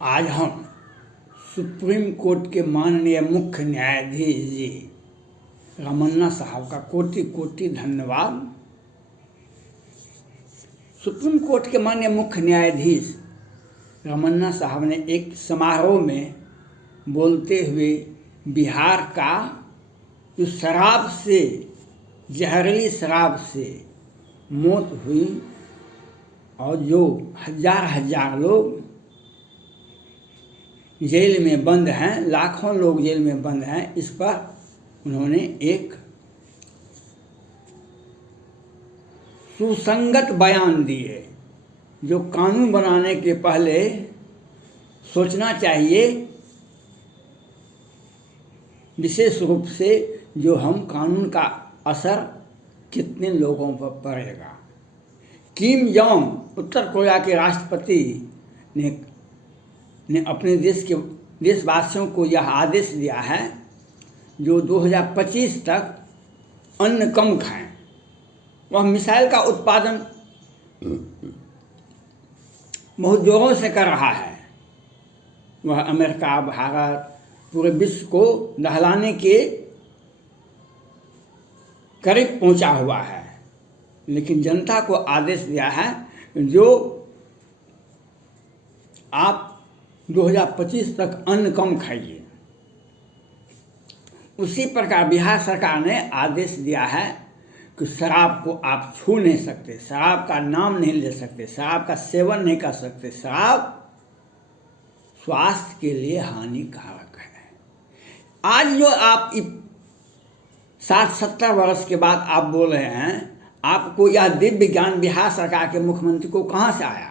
आज हम supreme court के माननीय मुख्य न्यायाधीश जी रमन्ना साहब का कोटि कोटि धन्यवाद। सुप्रीम कोर्ट के माननीय मुख्य न्यायाधीश रमन्ना साहब ने एक समारोह में बोलते हुए बिहार का जो शराब से, जहरीली शराब से मौत हुई और जो हजार लोग जेल में बंद हैं, लाखों लोग जेल में बंद हैं, इस पर उन्होंने एक सुसंगत बयान दिए जो कानून बनाने के पहले सोचना चाहिए, विशेष रूप से जो हम कानून का असर कितने लोगों पर पड़ेगा। किम जोंग उत्तर कोरिया के राष्ट्रपति ने अपने देशवासियों को यह आदेश दिया है जो 2025 तक अन्न कम खाएं। वह मिसाइल का उत्पादन बहुत जोरों से कर रहा है। वह अमेरिका, भारत, पूरे विश्व को दहलाने के करीब पहुंचा हुआ है, लेकिन जनता को आदेश दिया है जो आप 2025 तक अन्न कम खाइए। उसी प्रकार बिहार सरकार ने आदेश दिया है कि शराब को आप छू नहीं सकते, शराब का नाम नहीं ले सकते, शराब का सेवन नहीं कर सकते, शराब स्वास्थ्य के लिए हानिकारक है। आज जो आप 60-70 वर्ष के बाद आप बोल रहे हैं, आपको यह दिव्य ज्ञान बिहार सरकार के मुख्यमंत्री को कहाँ से आया?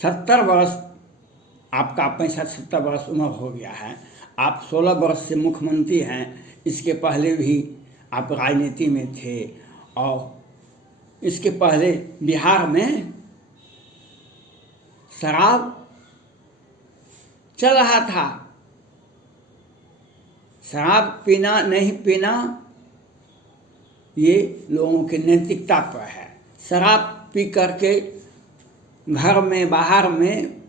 70 वर्ष आपका, 65-70 वर्ष उम्र हो गया है, आप 16 वर्ष से मुख्यमंत्री हैं, इसके पहले भी आप राजनीति में थे और इसके पहले बिहार में शराब चल रहा था। शराब पीना नहीं पीना ये लोगों की नैतिकता पर है। शराब पी करके घर में बाहर में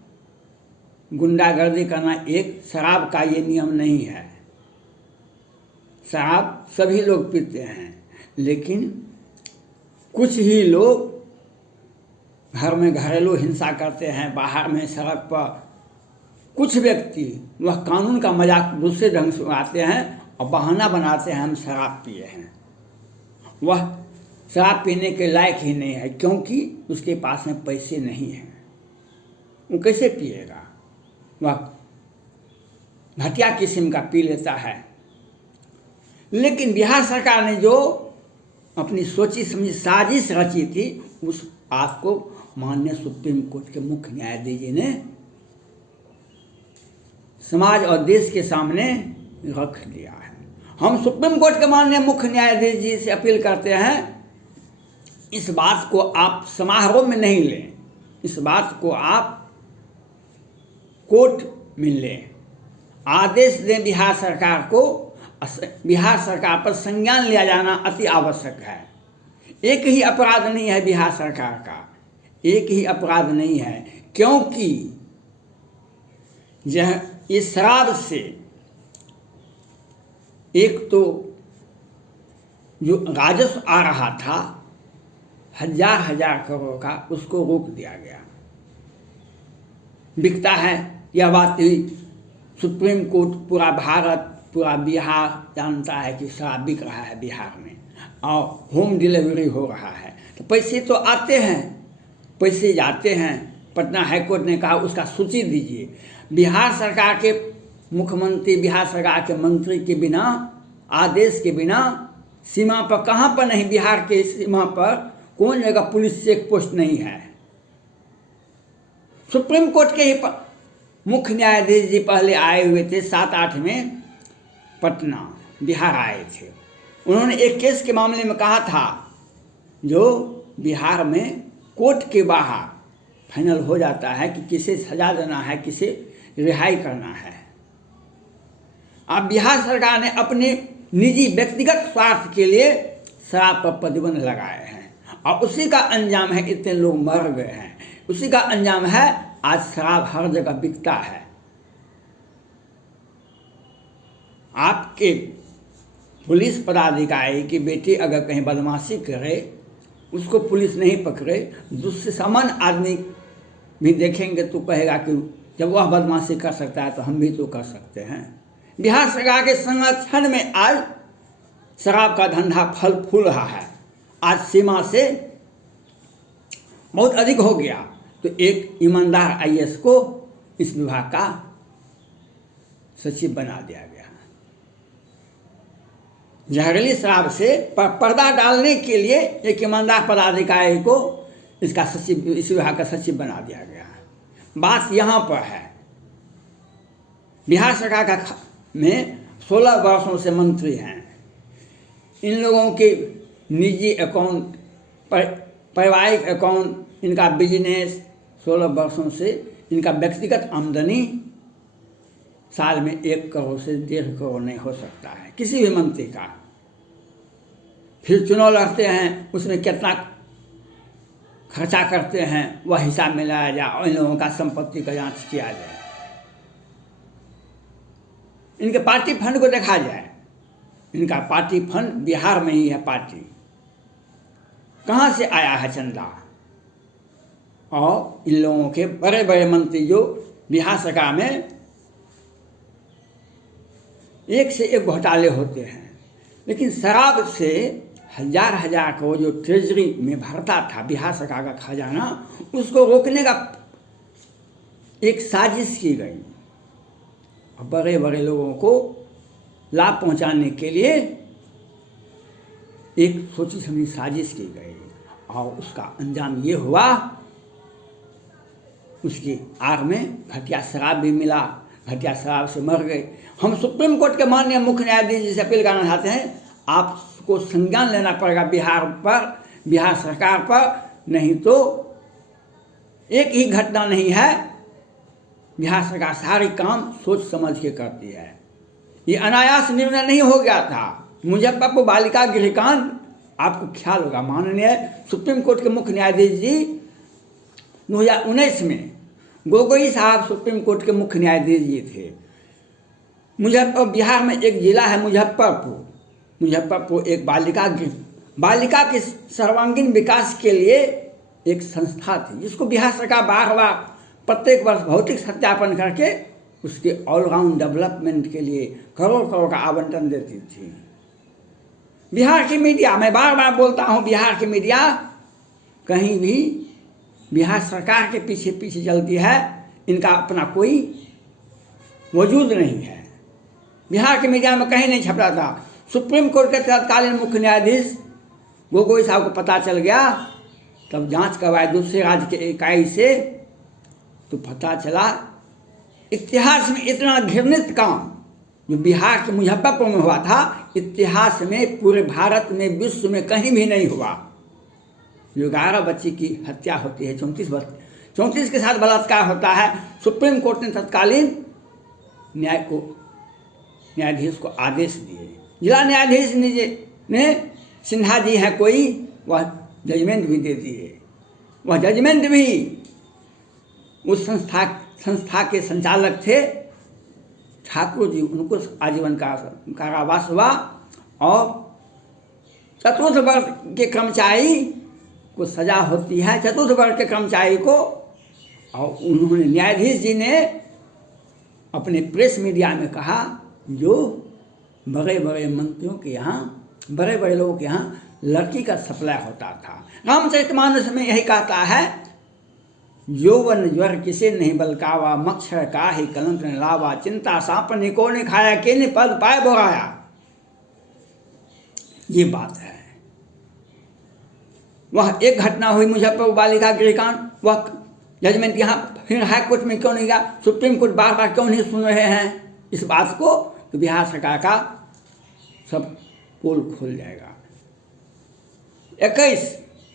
गुंडागर्दी करना एक शराब का ये नियम नहीं है। शराब सभी लोग पीते हैं, लेकिन कुछ ही लोग घर में घरेलू हिंसा करते हैं, बाहर में सड़क पर कुछ व्यक्ति वह कानून का मजाक दूसरे ढंग से उड़ाते हैं और बहाना बनाते हैं हम शराब पिए हैं। वह शराब पीने के लायक ही नहीं है, क्योंकि उसके पास में पैसे नहीं हैं। वो कैसे पिएगा? वह घटिया किस्म का पी लेता है। लेकिन बिहार सरकार ने जो अपनी सोची समझी साजिश रची थी, उस बात को माननीय सुप्रीम कोर्ट के मुख्य न्यायाधीश जी ने समाज और देश के सामने रख दिया है। हम सुप्रीम कोर्ट के माननीय मुख्य न्यायाधीश जी से अपील करते हैं, इस बात को आप समारोह में नहीं लें, इस बात को आप कोर्ट में लें। आदेश दें बिहार सरकार को, बिहार सरकार पर संज्ञान लिया जाना अति आवश्यक है। एक ही अपराध नहीं है बिहार सरकार का, एक ही अपराध नहीं है, क्योंकि इस शराब से एक तो जो राजस्व आ रहा था हजार करोड़ का, उसको रोक दिया गया। बिकता है, यह बात ही सुप्रीम कोर्ट, पूरा भारत, पूरा बिहार जानता है कि शराब बिक रहा है बिहार में और होम डिलीवरी हो रहा है। तो पैसे तो आते हैं, पैसे जाते हैं। पटना हाईकोर्ट ने कहा उसका सूची दीजिए। बिहार सरकार के मुख्यमंत्री, बिहार सरकार के मंत्री के बिना, आदेश के बिना सीमा पर कहाँ पर नहीं, बिहार के सीमा पर कौन जगह पुलिस चेक पोस्ट नहीं है? सुप्रीम कोर्ट के ही मुख्य न्यायाधीश जी पहले आए हुए थे, 7-8 में पटना बिहार आए थे। उन्होंने एक केस के मामले में कहा था जो बिहार में कोर्ट के बाहर फाइनल हो जाता है कि किसे सजा देना है, किसे रिहाई करना है। अब बिहार सरकार ने अपने निजी व्यक्तिगत स्वार्थ के लिए शराब पर प्रतिबंध लगाए हैं और उसी का अंजाम है इतने लोग मर गए हैं। उसी का अंजाम है आज शराब हर जगह बिकता है। आपके पुलिस पदाधिकारी की बेटी अगर कहीं बदमाशी करे, उसको पुलिस नहीं पकड़े, दूसरे सामान्य आदमी भी देखेंगे तो कहेगा कि जब वह बदमाशी कर सकता है तो हम भी तो कर सकते हैं। बिहार सरकार के संरक्षण में आज शराब का धंधा फल फूल रहा है, आज सीमा से बहुत अधिक हो गया। तो एक ईमानदार आईएएस को इस विभाग का सचिव बना दिया गया। जहरीली शराब से पर्दा डालने के लिए एक ईमानदार पदाधिकारी को इसका सचिव, इस विभाग का सचिव बना दिया गया। बात यहाँ पर है, बिहार सरकार का में 16 वर्षों से मंत्री हैं। इन लोगों के निजी अकाउंट, पारिवारिक अकाउंट, इनका बिजनेस 16 वर्षों से, इनका व्यक्तिगत आमदनी साल में 1 करोड़ से 1.5 करोड़ नहीं हो सकता है किसी भी मंत्री का। फिर चुनाव लड़ते हैं, उसमें कितना खर्चा करते हैं वह हिसाब में लाया जाए और इन लोगों का संपत्ति का जांच किया जाए। इनके पार्टी फंड को देखा जाए, इनका पार्टी फंड बिहार में ही है। पार्टी कहाँ से आया है चंदा? और इन लोगों के बड़े बड़े मंत्री जो बिहार सरकार में एक से एक घोटाले होते हैं, लेकिन शराब से हजार करोड़ जो ट्रेजरी में भरता था बिहार सरकार का खजाना, उसको रोकने का एक साजिश की गई और बड़े बड़े लोगों को लाभ पहुंचाने के लिए एक सोची समझी साजिश की गई और उसका अंजाम ये हुआ, उसकी आग में घटिया शराब भी मिला, घटिया शराब से मर गए। हम सुप्रीम कोर्ट के माननीय मुख्य न्यायाधीश जी से अपील करना चाहते हैं, आपको संज्ञान लेना पड़ेगा बिहार सरकार पर, नहीं तो एक ही घटना नहीं है, बिहार सरकार सारे काम सोच समझ के करती है। ये अनायास निर्णय नहीं हो गया था। मुजफ्फरपुर बालिका गृहकांड, आपको ख्याल होगा, माननीय सुप्रीम कोर्ट के मुख्य न्यायाधीश जी 2019 में गोगोई साहब सुप्रीम कोर्ट के मुख्य न्यायाधीश जी थे। बिहार में एक जिला है मुजफ्फरपुर एक बालिका के सर्वांगीण विकास के लिए एक संस्था थी, जिसको बिहार सरकार बार प्रत्येक वर्ष भौतिक सत्यापन करके उसके ऑलराउंड डेवलपमेंट के लिए करोड़ का आवंटन देती थी। बिहार की मीडिया, मैं बार बोलता हूँ, बिहार की मीडिया कहीं भी बिहार सरकार के पीछे चलती है, इनका अपना कोई वजूद नहीं है। बिहार की मीडिया में कहीं नहीं छप रहा था। सुप्रीम कोर्ट के तत्कालीन मुख्य न्यायाधीश गोगोई साहब को पता चल गया, तब जांच करवाए दूसरे राज्य के इकाई से, तो पता चला इतिहास में इतना घृणित काम जो बिहार के मुजफ्फरपुर में हुआ था, इतिहास में पूरे भारत में विश्व में कहीं भी नहीं हुआ। 11 बच्ची की हत्या होती है, 34 के साथ बलात्कार होता है। सुप्रीम कोर्ट ने तत्कालीन न्यायाधीश को आदेश दिए। जिला न्यायाधीश ने सिन्हा जी हैं कोई, वह जजमेंट भी दे दिए। वह जजमेंट भी उस संस्था के संचालक थे ठाकुर जी, उनको आजीवन कारावास हुआ और चतुर्थ वर्ग के कर्मचारी को सजा होती है, चतुर्थ वर्ग के कर्मचारी को। और उन्होंने, न्यायाधीश जी ने अपने प्रेस मीडिया में कहा, जो बड़े बड़े मंत्रियों के यहाँ, बड़े बड़े लोगों के यहाँ लड़की का सप्लाई होता था। रामचरितमानस में यही कहता है, यौवन ज्वर किसे नहीं बलकावा, मच्छर का ही कलंक न लावा, चिंता सांपने को ने खाया, के ने पद पाए बोराया। ये बात है। वह एक घटना हुई मुजफ्फरपुर बालिका गृहकांड, वह जजमेंट यहाँ फिर हाई कोर्ट में क्यों नहीं गया, सुप्रीम कोर्ट बार क्यों नहीं सुन रहे हैं इस बात को, तो बिहार सरकार का सब पोल खोल जाएगा।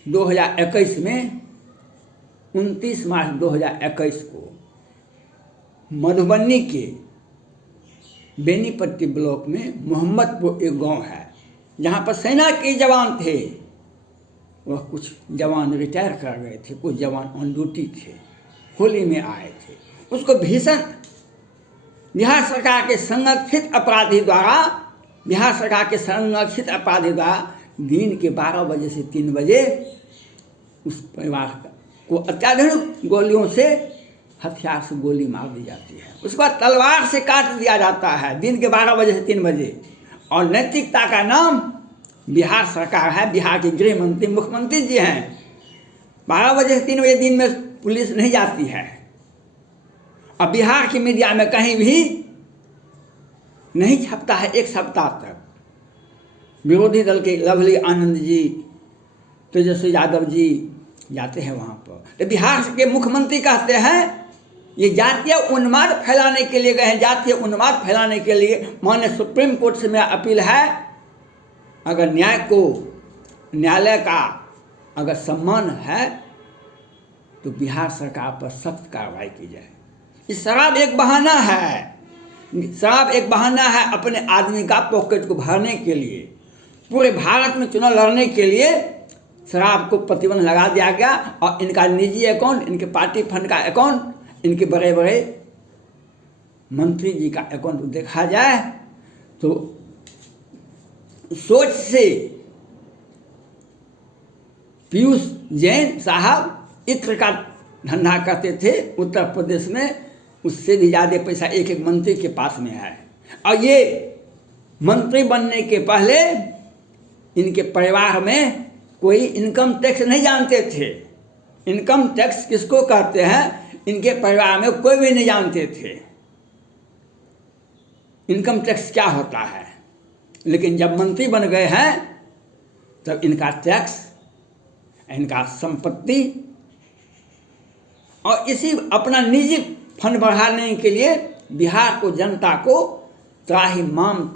2021 में 29 मार्च 2021 को मधुबनी के बेनीपट्टी ब्लॉक में मोहम्मदपुर एक गांव है, जहाँ पर सेना के जवान थे, वह कुछ जवान रिटायर कर गए थे, कुछ जवान ऑन ड्यूटी थे, होली में आए थे। उसको भीषण बिहार सरकार के संरक्षित अपराधी द्वारा दिन के 12 बजे से 3 बजे उस परिवार को अत्याधुनिक गोलियों से, हथियार से गोली मार दी जाती है। उसके बाद तलवार से काट दिया जाता है दिन के 12 बजे से 3 बजे। और नैतिकता का नाम बिहार सरकार है, बिहार के गृह मंत्री मुख्यमंत्री जी हैं। 12 बजे से 3 बजे दिन में पुलिस नहीं जाती है। अब बिहार की मीडिया में कहीं भी नहीं छपता है। एक सप्ताह तक विरोधी दल के लवली आनंद जी, तेजस्वी यादव जी जाते हैं वहाँ पर, तो बिहार के मुख्यमंत्री कहते हैं ये जातीय उन्माद फैलाने के लिए गए हैं, जातीय उन्माद फैलाने के लिए। माननीय सुप्रीम कोर्ट से मेरा अपील है, अगर न्यायालय का अगर सम्मान है तो बिहार सरकार पर सख्त कार्रवाई की जाए। ये शराब एक बहाना है अपने आदमी का पॉकेट को भरने के लिए। पूरे भारत में चुनाव लड़ने के लिए शराब को प्रतिबंध लगा दिया गया। और इनका निजी अकाउंट, इनके पार्टी फंड का अकाउंट, इनके बड़े बड़े मंत्री जी का अकाउंट देखा जाए तो सोच से पीयूष जैन साहब इत्र का धंधा करते थे उत्तर प्रदेश में, उससे भी ज़्यादा पैसा एक एक मंत्री के पास में है। और ये मंत्री बनने के पहले इनके परिवार में कोई इनकम टैक्स नहीं जानते थे। इनकम टैक्स किसको कहते हैं, इनके परिवार में कोई भी नहीं जानते थे इनकम टैक्स क्या होता है। लेकिन जब मंत्री बन गए हैं तब इनका टैक्स, इनका संपत्ति और इसी अपना निजी फंड बढ़ाने के लिए बिहार को, जनता को त्राहिमाम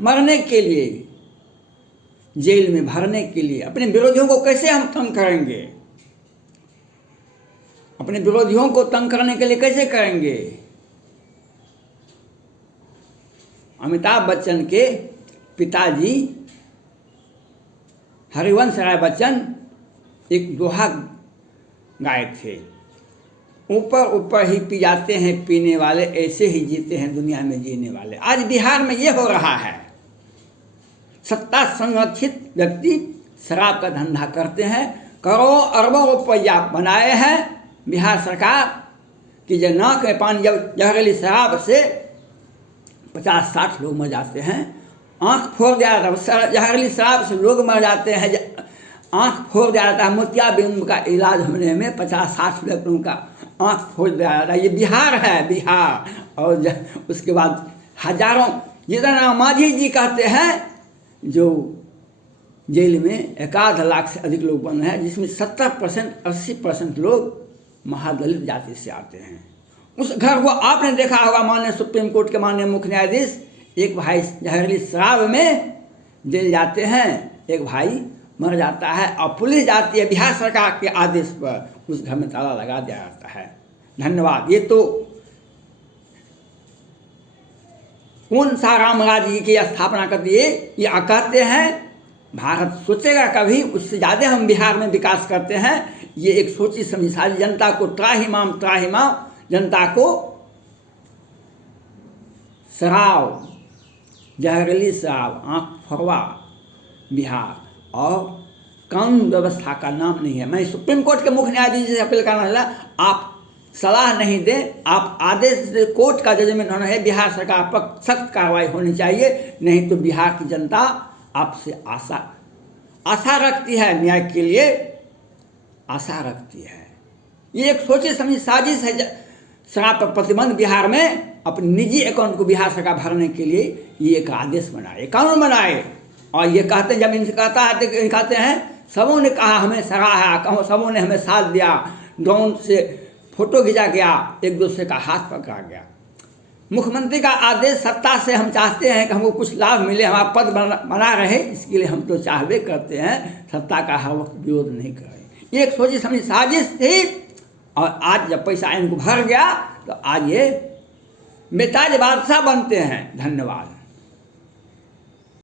मरने के लिए, जेल में भरने के लिए। अपने विरोधियों को कैसे हम तंग करेंगे, अपने विरोधियों को तंग करने के लिए कैसे करेंगे। अमिताभ बच्चन के पिताजी हरिवंश राय बच्चन एक दोहा गाए थे, ऊपर ऊपर ही पी जाते हैं पीने वाले, ऐसे ही जीते हैं दुनिया में जीने वाले। आज बिहार में ये हो रहा है। सत्ता संरक्षित व्यक्ति शराब का धंधा करते हैं, करोड़ों अरबों रुपया बनाए हैं बिहार सरकार कि जो नाक में पानी, जब जहरीली शराब से 50-60 लोग मर जाते हैं, आँख फोड़ दिया जाता है। जहरीली शराब से लोग मर जाते हैं, आँख फोड़ दिया जाता है। मोतियाबिंद का इलाज होने में 50-60 लोगों का आँख फोड़ दिया जाता है। ये बिहार है, बिहार। और उसके बाद हजारों, जितना मांझी जी कहते हैं, जो जेल में 1.25 लाख से अधिक लोग बंद हैं, जिसमें 70% 80% लोग महादलित जाति से आते हैं। उस घर को आपने देखा होगा, माननीय सुप्रीम कोर्ट के माननीय मुख्य न्यायाधीश, एक भाई जहरीली शराब में जेल जाते हैं, एक भाई मर जाता है और पुलिस जाती है बिहार सरकार के आदेश पर, उस घर में ताला लगा दिया जाता है। धन्यवाद। ये तो कौन सा रामराज जी की स्थापना कर दिए, ये कहते हैं भारत सोचेगा कभी, उससे ज़्यादा हम बिहार में विकास करते हैं। ये एक सोची समझी सारी जनता को त्राहिमाम जनता को शराब, जहरीली शराब, आँख फरवा बिहार और कानून व्यवस्था का नाम नहीं है। मैं सुप्रीम कोर्ट के मुख्य न्यायाधीश से अपील करना चाहता, आप सलाह नहीं दें, आप आदेश से, कोर्ट का जजमेंट होना है, बिहार सरकार पर सख्त कार्रवाई होनी चाहिए। नहीं तो बिहार की जनता आपसे आशा रखती है, न्याय के लिए आशा रखती है। ये एक सोची समझी साजिश है। शराब पर प्रतिबंध बिहार में अपने निजी अकाउंट को बिहार सरकार भरने के लिए ये एक आदेश बनाए, कानून बनाए। और ये कहते हैं, जब इनसे कहता है तो कहते हैं सबों ने कहा हमें सराहा, सबों ने हमें साथ दिया, ड्रोन से फोटो खींचा गया, एक दूसरे का हाथ पकड़ा गया। मुख्यमंत्री का आदेश, सत्ता से हम चाहते हैं कि हमको कुछ लाभ मिले, हमारा पद बना रहे, इसके लिए हम तो चाहबे करते हैं, सत्ता का हर वक्त विरोध नहीं करें। ये एक सोची समझी साजिश थी। और आज जब पैसा इनको भर गया तो आज ये बेताज बादशाह बनते हैं। धन्यवाद।